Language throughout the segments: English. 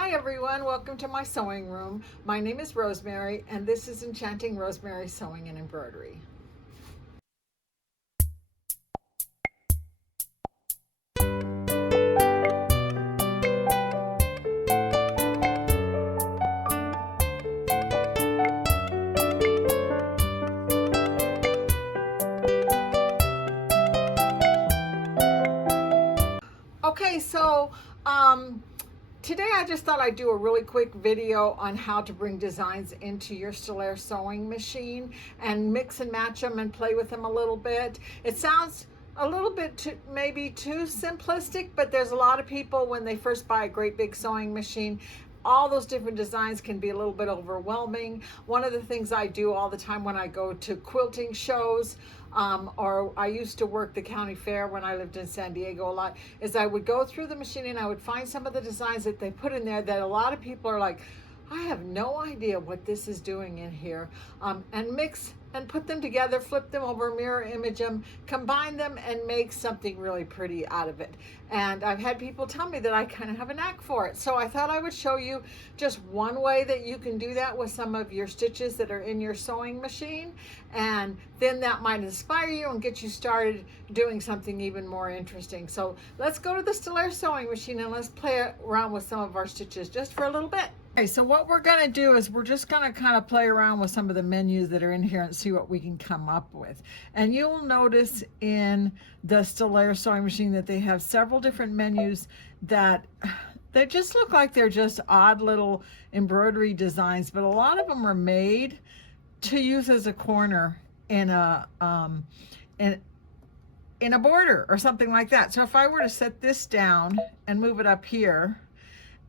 Hi everyone, welcome to my sewing room. My name is Rosemary and this is Enchanting Rosemary Sewing and Embroidery. Okay, so today I just thought I'd do a really quick video on how to bring designs into your Stellaire sewing machine and mix and match them and play with them a little bit. It sounds a little bit maybe too simplistic, but there's a lot of people when they first buy a great big sewing machine, all those different designs can be a little bit overwhelming. One of the things I do all the time when I go to quilting shows, or I used to work the county fair when I lived in San Diego a lot, is I would go through the machine and I would find some of the designs that they put in there that a lot of people are like, I have no idea what this is doing in here, and mix and put them together, flip them over, mirror image them, combine them, and make something really pretty out of it. And I've had people tell me that I kind of have a knack for it. So I thought I would show you just one way that you can do that with some of your stitches that are in your sewing machine. And then that might inspire you and get you started doing something even more interesting. So let's go to the Stellaire sewing machine and let's play around with some of our stitches just for a little bit. Okay, so what we're going to do is we're just going to kind of play around with some of the menus that are in here and see what we can come up with. And you'll notice in the Stellaire sewing machine that they have several different menus that they just look like they're just odd little embroidery designs, but a lot of them are made to use as a corner in a in a border or something like that. So if I were to set this down and move it up here,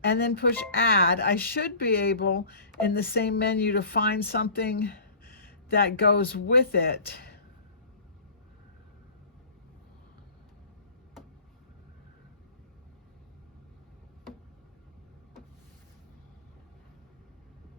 and then push add, I should be able in the same menu to find something that goes with it.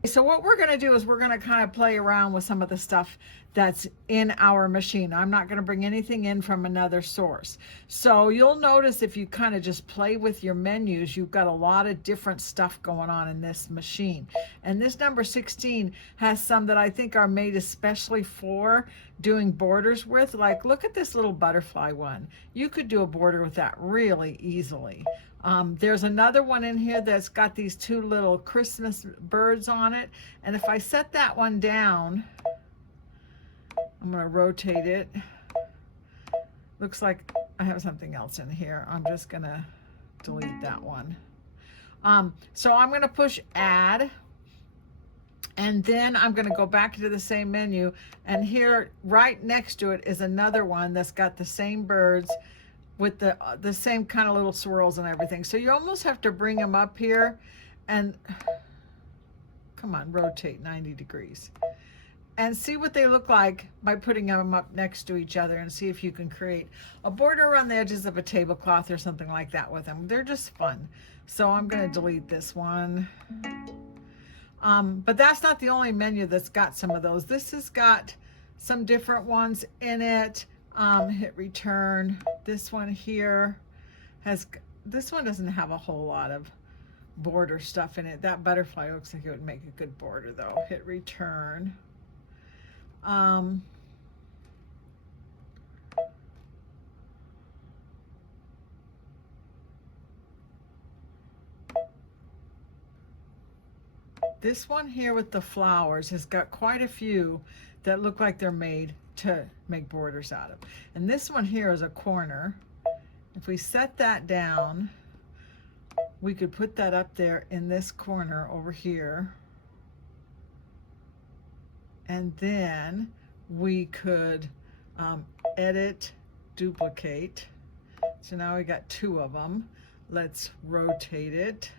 So what we're going to do is we're going to kind of play around with some of the stuff that's in our machine. I'm not going to bring anything in from another source. So you'll notice if you kind of just play with your menus, you've got a lot of different stuff going on in this machine. And this number 16 has some that I think are made especially for doing borders with. Like, look at this little butterfly one. You could do a border with that really easily. There's another one in here that's got these two little Christmas birds on it. And if I set that one down, I'm going to rotate it. Looks like I have something else in here. I'm just going to delete that one. So I'm going to push add. And then I'm going to go back to the same menu. And here, right next to it, is another one that's got the same birds with the same kind of little swirls and everything. So you almost have to bring them up here and come on, rotate 90 degrees and see what they look like by putting them up next to each other, and see if you can create a border around the edges of a tablecloth or something like that with them. They're just fun. So I'm going to delete this one. But that's not the only menu that's got some of those. This has got some different ones in it. Hit return. This one here this one doesn't have a whole lot of border stuff in it. That butterfly looks like it would make a good border though. Hit return. This one here with the flowers has got quite a few that look like they're made to make borders out of. And this one here is a corner. If we set that down, we could put that up there in this corner over here. And then we could edit, duplicate. So now we got two of them. Let's rotate it.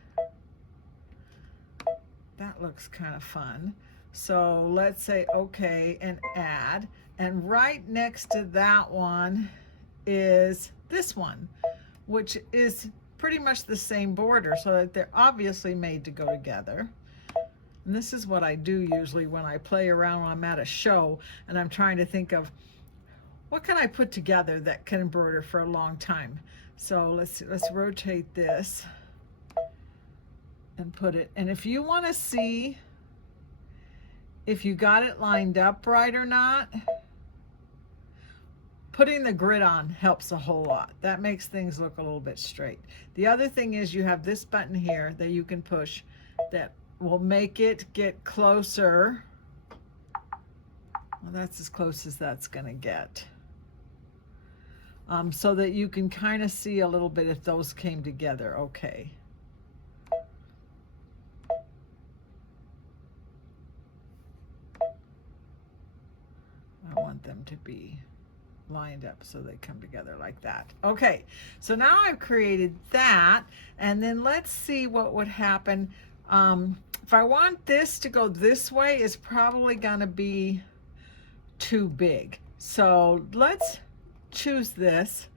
That looks kind of fun. So let's say okay and add. And right next to that one is this one, which is pretty much the same border, so that they're obviously made to go together. And this is what I do usually when I play around when I'm at a show and I'm trying to think of what can I put together that can embroider for a long time. So let's rotate this and put it. And if you want to see if you got it lined up right or not, putting the grid on helps a whole lot. That makes things look a little bit straight. The other thing is you have this button here that you can push that will make it get closer. Well, that's as close as that's going to get. So that you can kind of see a little bit if those came together okay. I want them to be lined up so they come together like that. Okay, so now I've created that, and then let's see what would happen. If I want this to go this way, it's probably gonna be too big. So let's choose this,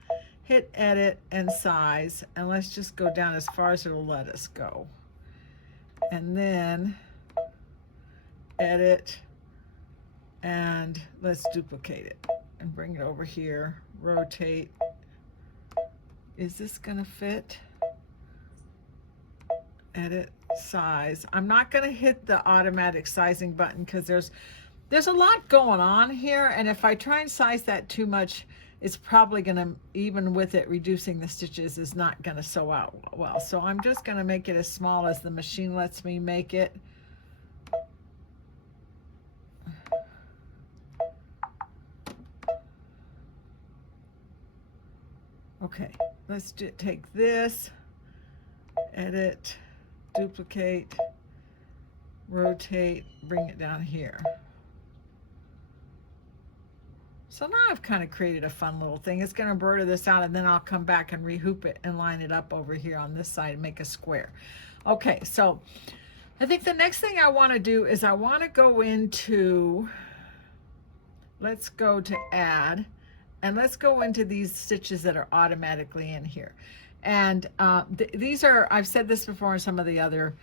hit edit and size, and let's just go down as far as it'll let us go. And then edit, and let's duplicate it and bring it over here, rotate. Is this gonna fit? Edit, size. I'm not gonna hit the automatic sizing button because there's a lot going on here, and if I try and size that too much, it's probably gonna, even with it reducing the stitches, is not gonna sew out well. So I'm just gonna make it as small as the machine lets me make it. Okay, let's take this, edit, duplicate, rotate, bring it down here. So now I've kind of created a fun little thing. It's going to embroider this out, and then I'll come back and rehoop it and line it up over here on this side and make a square. Okay, so I think the next thing I want to do is I want to go into, let's go to add, and let's go into these stitches that are automatically in here. And these are, I've said this before in some of the other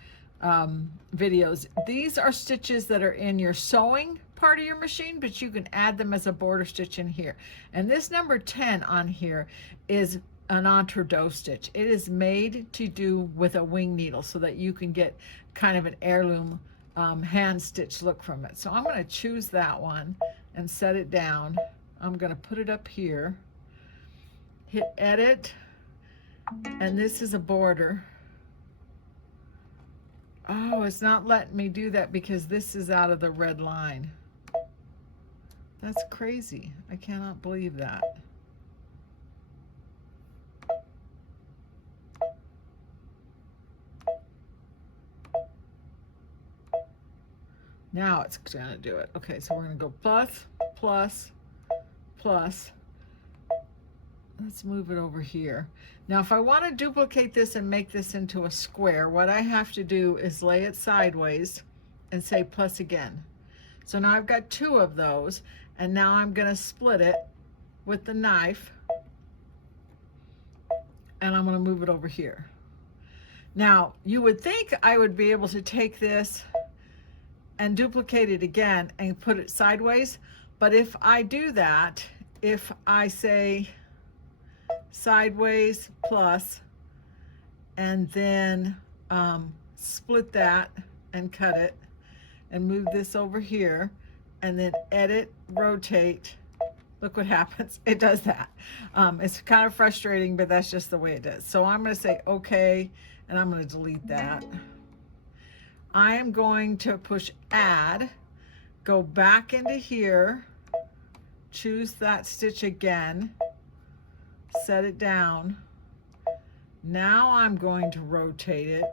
videos, these are stitches that are in your sewing part of your machine, but you can add them as a border stitch in here. And this number 10 on here is an entre deux stitch. It is made to do with a wing needle so that you can get kind of an heirloom hand stitch look from it. So I'm going to choose that one and set it down. I'm going to put it up here, hit edit, and this is a border. Oh, it's not letting me do that because this is out of the red line. That's crazy. I cannot believe that. Now it's going to do it. Okay, so we're going to go plus, plus, plus. Let's move it over here. Now, if I want to duplicate this and make this into a square, what I have to do is lay it sideways and say plus again. So now I've got two of those, and now I'm going to split it with the knife, and I'm going to move it over here. Now, you would think I would be able to take this and duplicate it again and put it sideways, but if I do that, if I say sideways plus, and then split that and cut it and move this over here, and then edit, rotate, look what happens. It does that. It's kind of frustrating, but that's just the way it does. So I'm going to say okay, and I'm going to delete that. I am going to push add, go back into here, choose that stitch again, set it down. Now I'm going to rotate it.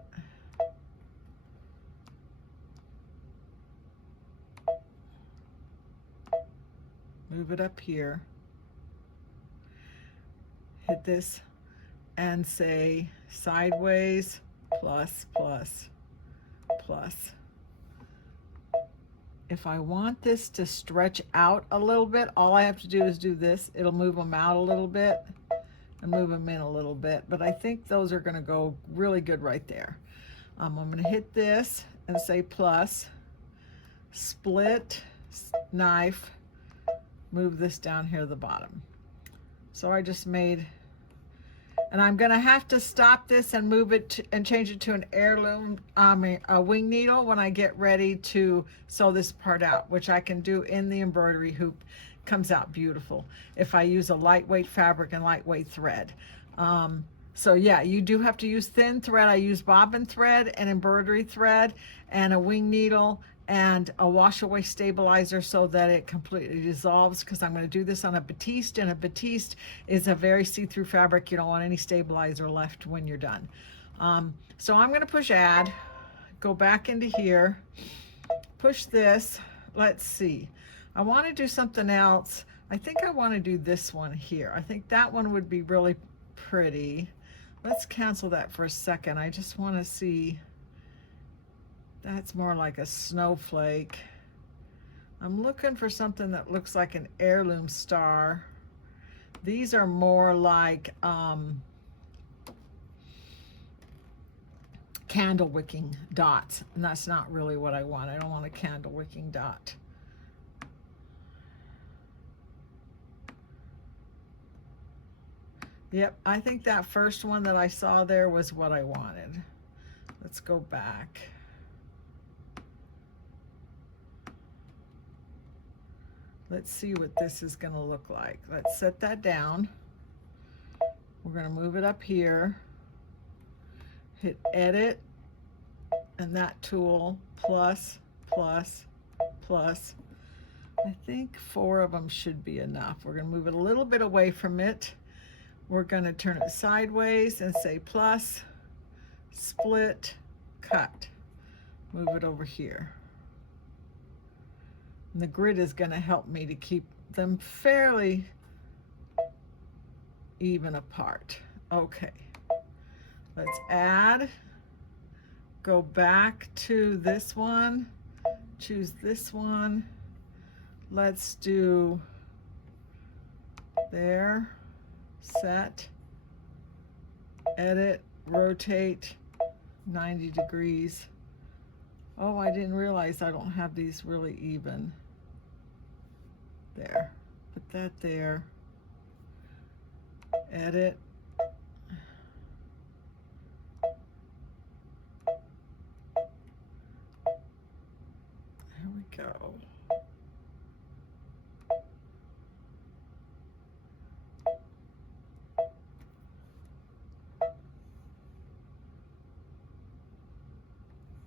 Move it up here. Hit this and say sideways, plus, plus, plus. If I want this to stretch out a little bit, all I have to do is do this. It'll move them out a little bit and move them in a little bit, but I think those are going to go really good right there. I'm going to hit this and say plus, split, knife, move this down here to the bottom. So I just made And I'm going to have to stop this and move it to, and change it to an heirloom, a wing needle when I get ready to sew this part out, which I can do in the embroidery hoop. Comes out beautiful if I use a lightweight fabric and lightweight thread. So yeah, you do have to use thin thread. I use bobbin thread and embroidery thread and a wing needle and a wash away stabilizer so that it completely dissolves, because I'm going to do this on a batiste, and a batiste is a very see-through fabric. You don't want any stabilizer left when you're done. So I'm going to push add, go back into here, push this. Let's see, I want to do something else. I think I want to do this one here. I think that one would be really pretty. Let's cancel that for a second. I just want to see. That's more like a snowflake. I'm looking for something that looks like an heirloom star. These are more like candle wicking dots, and that's not really what I want. I don't want a candle wicking dot. Yep, I think that first one that I saw there was what I wanted. Let's go back. Let's see what this is going to look like. Let's set that down. We're going to move it up here. Hit edit and that tool, plus, plus, plus. I think 4 of them should be enough. We're going to move it a little bit away from it. We're going to turn it sideways and say plus, split, cut. Move it over here. And the grid is going to help me to keep them fairly even apart. Okay, let's add, go back to this one, choose this one. Let's do there, set, edit, rotate 90 degrees. Oh, I didn't realize I don't have these really even. There, put that there, edit. There we go.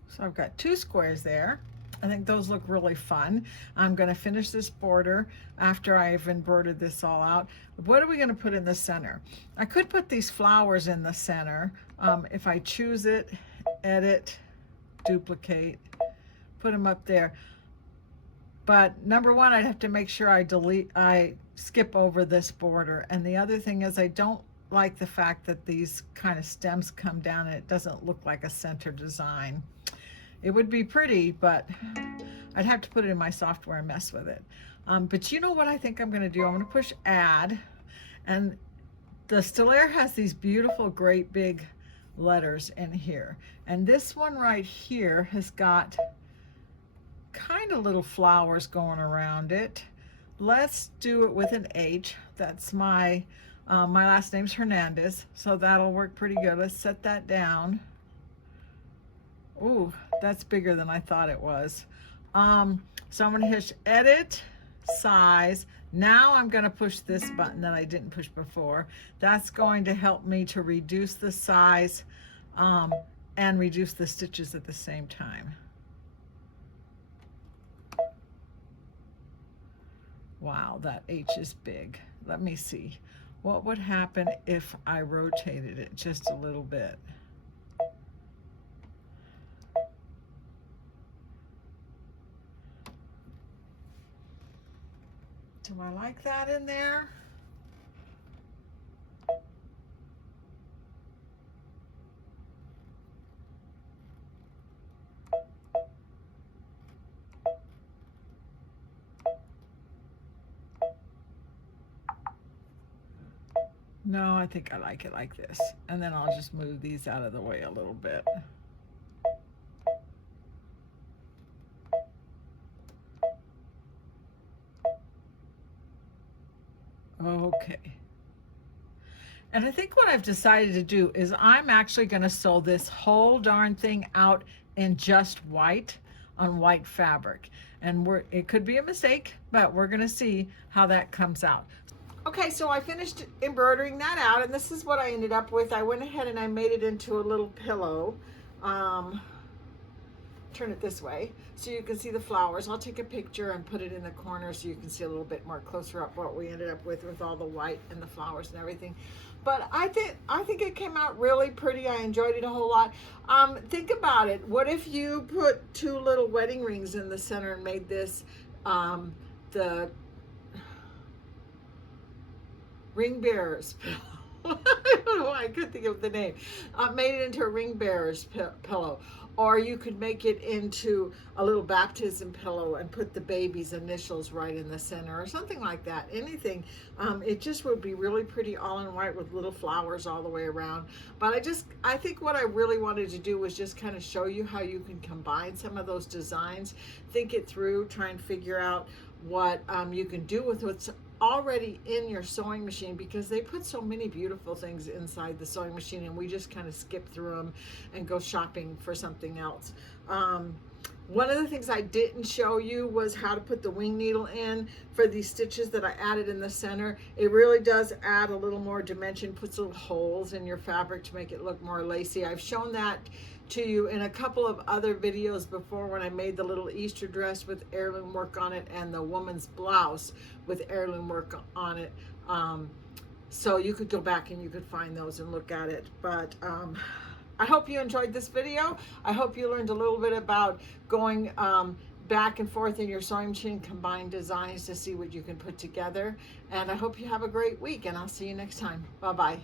So I've got 2 squares there. I think those look really fun. I'm going to finish this border after I've embroidered this all out. What are we going to put in the center? I could put these flowers in the center. If I choose it, edit, duplicate, put them up there. But number one, I'd have to make sure I skip over this border. And the other thing is I don't like the fact that these kind of stems come down and it doesn't look like a center design. It would be pretty, but I'd have to put it in my software and mess with it. But you know what I think I'm going to do? I'm going to push add, and the Stellaire has these beautiful, great big letters in here. And this one right here has got kind of little flowers going around it. Let's do it with an H. That's my last name's Hernandez, so that'll work pretty good. Let's set that down. Ooh, that's bigger than I thought it was. So I'm going to hit edit, size. Now I'm going to push this button that I didn't push before. That's going to help me to reduce the size and reduce the stitches at the same time. Wow, that H is big. Let me see. What would happen if I rotated it just a little bit? Do I like that in there? No, I think I like it like this. And then I'll just move these out of the way a little bit. Okay. And I think what I've decided to do is I'm actually going to sew this whole darn thing out in just white on white fabric. And it could be a mistake, but we're going to see how that comes out. Okay, so I finished embroidering that out, and this is what I ended up with. I went ahead and I made it into a little pillow. Turn it this way so you can see the flowers. I'll take a picture and put it in the corner so you can see a little bit more closer up what we ended up with all the white and the flowers and everything. But I think it came out really pretty. I enjoyed it a whole lot. Think about it. What if you put 2 little wedding rings in the center and made this the ring bearers pillow? I don't know why I couldn't think of the name. Made it into a ring bearer's pillow. Or you could make it into a little baptism pillow and put the baby's initials right in the center or something like that. Anything. It just would be really pretty all in white with little flowers all the way around. But I think what I really wanted to do was just kind of show you how you can combine some of those designs, think it through, try and figure out what you can do with what's already in your sewing machine, because they put so many beautiful things inside the sewing machine and we just kind of skip through them and go shopping for something else. One of the things I didn't show you was how to put the wing needle in for these stitches that I added in the center. It really does add a little more dimension, puts little holes in your fabric to make it look more lacy. I've shown that to you in a couple of other videos before, when I made the little Easter dress with heirloom work on it and the woman's blouse with heirloom work on it. So you could go back and you could find those and look at it. But I hope you enjoyed this video. I hope you learned a little bit about going back and forth in your sewing machine, combine designs to see what you can put together. And I hope you have a great week, and I'll see you next time. Bye-bye.